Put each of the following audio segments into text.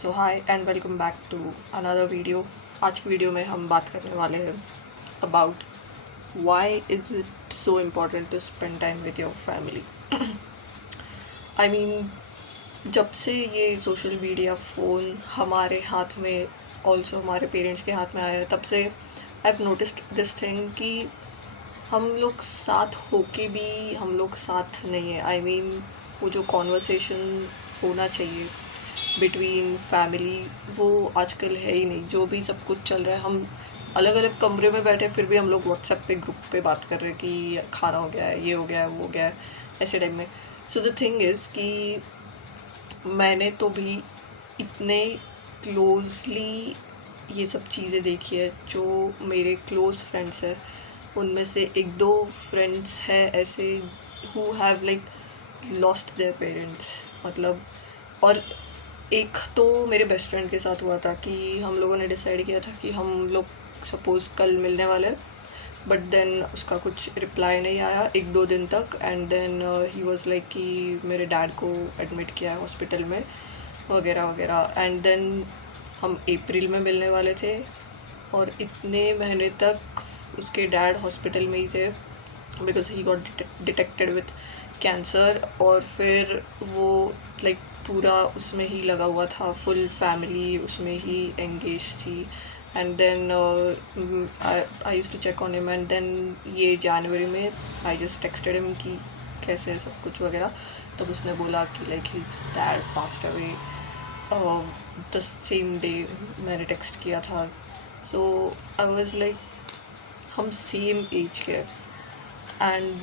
So hi and welcome back to another video. आज की video में हम बात करने वाले हैं about why is it so important to spend time with your family. I mean जब से ये सोशल मीडिया फ़ोन हमारे हाथ में, ऑल्सो हमारे पेरेंट्स के हाथ में आया है, तब से I have noticed this thing कि हम लोग साथ होके भी हम लोग साथ नहीं है। आई मीन वो जो कॉन्वर्सेशन होना चाहिए बिटवीन फैमिली वो आजकल है ही नहीं। जो भी सब कुछ चल रहा है, हम अलग अलग कमरे में बैठे फिर भी हम लोग व्हाट्सएप पे ग्रुप पे बात कर रहे हैं कि खाना हो गया है, ये हो गया है, वो हो गया है, ऐसे टाइम में। सो द थिंग इज़ कि मैंने तो भी इतने क्लोजली ये सब चीज़ें देखी है। जो मेरे क्लोज़ फ्रेंड्स हैं उनमें से एक दो फ्रेंड्स हैं ऐसे who have like lost their parents, मतलब। और एक तो मेरे बेस्ट फ्रेंड के साथ हुआ था कि हम लोगों ने डिसाइड किया था कि हम लोग सपोज़ कल मिलने वाले हैं, बट देन उसका कुछ रिप्लाई नहीं आया 1-2 दिन तक। And then he was like कि मेरे डैड को एडमिट किया है हॉस्पिटल में वगैरह वगैरह। एंड देन हम अप्रैल में मिलने वाले थे और इतने महीने तक उसके डैड हॉस्पिटल में ही थे because he got detected with cancer. और फिर वो लाइक पूरा उसमें ही लगा हुआ था, फुल फैमिली उसमें ही एंगेज थी। And then I used to check on him. And then ये जनवरी में आई जस्ट टेक्सटेड हिम कि कैसे है सब कुछ वगैरह। तब उसने बोला कि like his dad passed away the same day मैंने टेक्स्ट किया था। सो आई वाज लाइक हम सेम एज के। एंड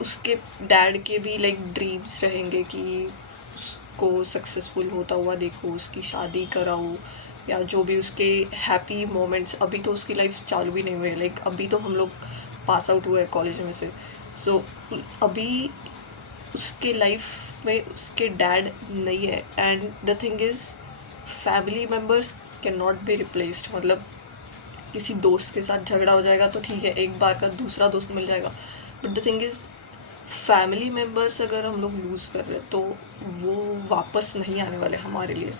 उसके डैड के भी लाइक ड्रीम्स रहेंगे कि उसको सक्सेसफुल होता हुआ देखो, उसकी शादी कराओ, या जो भी उसके हैप्पी मोमेंट्स। अभी तो उसकी लाइफ चालू भी नहीं हुई है, लाइक अभी तो हम लोग पास आउट हुए हैं कॉलेज में से। सो अभी उसके लाइफ में उसके डैड नहीं है। And the thing is family members can not be replaced. मतलब किसी दोस्त के साथ झगड़ा हो जाएगा तो ठीक है, एक बार का दूसरा दोस्त मिल जाएगा, but the thing is family members अगर हम लोग लूज़ कर रहे तो वो वापस नहीं आने वाले हमारे लिए।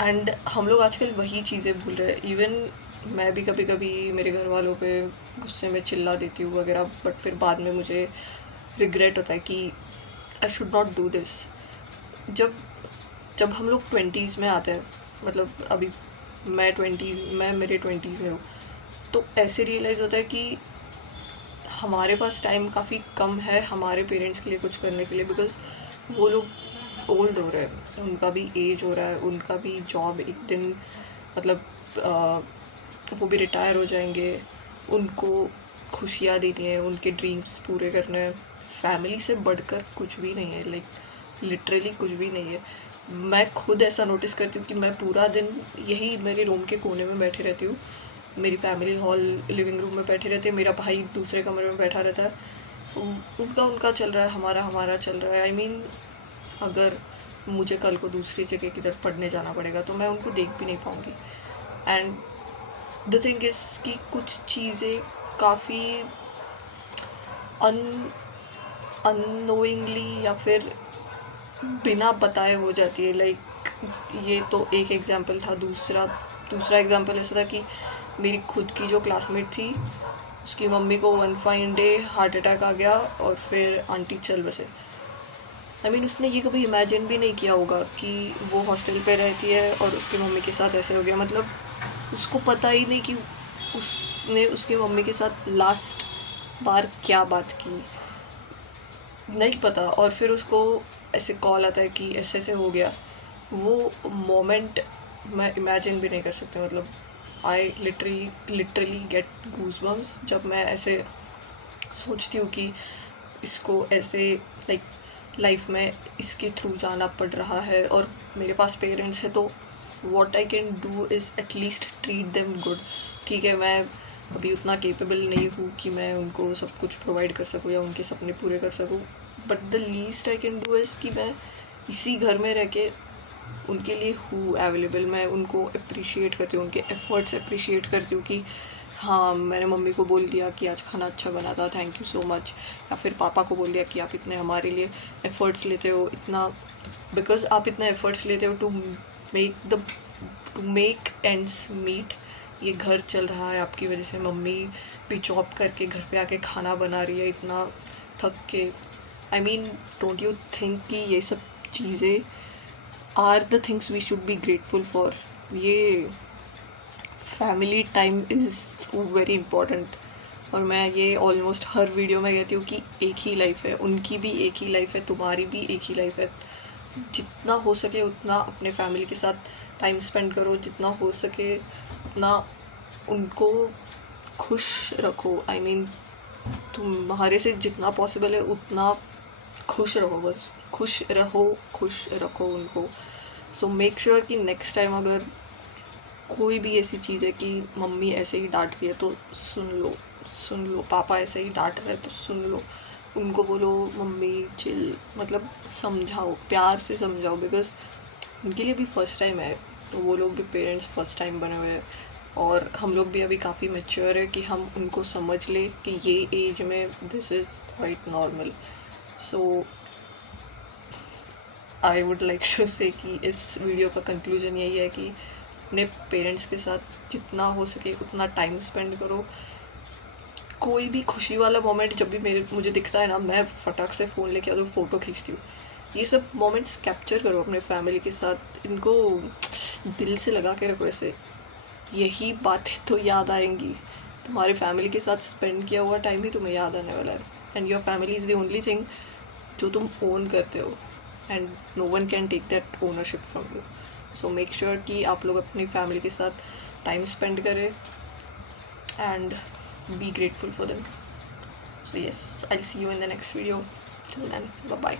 एंड हम लोग आजकल वही चीज़ें भूल रहे हैं। इवन मैं भी कभी कभी मेरे घर वालों पे गुस्से में चिल्ला देती हूँ वगैरह, बट फिर बाद में मुझे रिग्रेट होता है कि I should not do this. जब जब हम लोग 20s में आते हैं, मतलब अभी मैं मेरे 20s में हूँ, तो ऐसे रियलाइज़ होता है कि हमारे पास टाइम काफ़ी कम है हमारे पेरेंट्स के लिए कुछ करने के लिए, बिकॉज़ वो लोग ओल्ड हो रहे हैं, उनका भी एज हो रहा है, उनका भी जॉब एक दिन, मतलब वो भी रिटायर हो जाएंगे। उनको खुशियाँ देनी है, उनके ड्रीम्स पूरे करने हैं। फैमिली से बढ़कर कुछ भी नहीं है, लाइक लिटरली कुछ भी नहीं है। मैं खुद ऐसा नोटिस करती हूँ कि मैं पूरा दिन यही मेरे रूम के कोने में बैठी रहती हूँ, मेरी फैमिली हॉल लिविंग रूम में बैठे रहते हैं, मेरा भाई दूसरे कमरे में बैठा रहता है, उनका उनका चल रहा है, हमारा हमारा चल रहा है। आई मीन अगर मुझे कल को दूसरी जगह किधर पढ़ने जाना पड़ेगा तो मैं उनको देख भी नहीं पाऊँगी। एंड द थिंग इज़ कि कुछ चीज़ें काफ़ी अननोइंगली या फिर बिना बताए हो जाती है। लाइक ये तो एक एग्जांपल था। दूसरा एग्जांपल ऐसा था कि मेरी खुद की जो क्लासमेट थी, उसकी मम्मी को one fine day heart attack आ गया और फिर आंटी चल बसे। आई मीन उसने ये कभी इमेजिन भी नहीं किया होगा कि वो हॉस्टल पे रहती है और उसकी मम्मी के साथ ऐसे हो गया। मतलब उसको पता ही नहीं कि उसने उसकी मम्मी के साथ लास्ट बार क्या बात की, नहीं पता। और फिर उसको ऐसे कॉल आता है कि ऐसे ऐसे हो गया। वो मोमेंट मैं इमेजिन भी नहीं कर सकती। मतलब आई लिटरली गेट गूज़बम्स जब मैं ऐसे सोचती हूँ कि इसको ऐसे लाइक लाइफ में इसके थ्रू जाना पड़ रहा है और मेरे पास पेरेंट्स है, तो what I can do is at least treat them good. ठीक है, मैं अभी उतना केपेबल नहीं हूँ कि मैं उनको सब कुछ प्रोवाइड कर सकूँ या उनके सपने पूरे कर सकूँ, but the least I can do is कि मैं इसी घर में रह के उनके लिए हूँ अवेलेबल। मैं उनको अप्रिशिएट करती हूँ, उनके एफ़र्ट्स अप्रिशिएट करती हूँ कि हाँ, मैंने मम्मी को बोल दिया कि आज खाना अच्छा बना था, थैंक यू सो मच। या फिर पापा को बोल दिया कि आप इतने हमारे लिए एफ़र्ट्स लेते हो, इतना बिकॉज आप इतना एफर्ट्स लेते हो टू मेक एंड्स मीट। ये घर चल रहा है आपकी वजह से, मम्मी भी जॉब करके घर पे आके खाना बना रही है इतना थक के। I mean don't you think कि ये सब चीज़ें are the things we should be grateful for. ये family time is very important. और मैं ये ऑलमोस्ट हर वीडियो में कहती हूँ कि एक ही लाइफ है, उनकी भी एक ही लाइफ है, तुम्हारी भी एक ही लाइफ है। जितना हो सके उतना अपने फैमिली के साथ टाइम स्पेंड करो, जितना हो सके उतना उनको खुश रखो। आई मीन तुम्हारे से जितना पॉसिबल है उतना खुश रहो, बस खुश रखो उनको। सो मेक श्योर कि नेक्स्ट टाइम अगर कोई भी ऐसी चीज़ है कि मम्मी ऐसे ही डांट रही है तो सुन लो, पापा ऐसे ही डांट रहे हैं तो सुन लो, उनको बोलो मम्मी चिल, मतलब समझाओ, प्यार से समझाओ। बिकॉज उनके लिए भी फर्स्ट टाइम है, तो वो लोग भी पेरेंट्स फर्स्ट टाइम बने हुए हैं। और हम लोग भी अभी काफ़ी मैच्योर है कि हम उनको समझ ले कि ये एज में this is quite normal. So I would like to say कि इस वीडियो का कंक्लूजन यही है कि अपने पेरेंट्स के साथ जितना हो सके उतना टाइम स्पेंड करो। कोई भी खुशी वाला मोमेंट जब भी मुझे दिखता है ना, मैं फटाक से फ़ोन लेके आती हूँ, फ़ोटो खींचती हूँ। ये सब मोमेंट्स कैप्चर करो अपने फैमिली के साथ, इनको दिल से लगा के रखो ऐसे। यही बातें तो याद आएंगी, तुम्हारे फैमिली के साथ स्पेंड किया हुआ टाइम ही तुम्हें याद आने वाला है। And your family is the only thing जो तुम ओन करते हो, and no one can take that ownership from you. So make sure कि आप लोग अपनी फैमिली के साथ टाइम स्पेंड करें and be grateful for them. So yes, I'll see you in the next video. Till then, bye bye.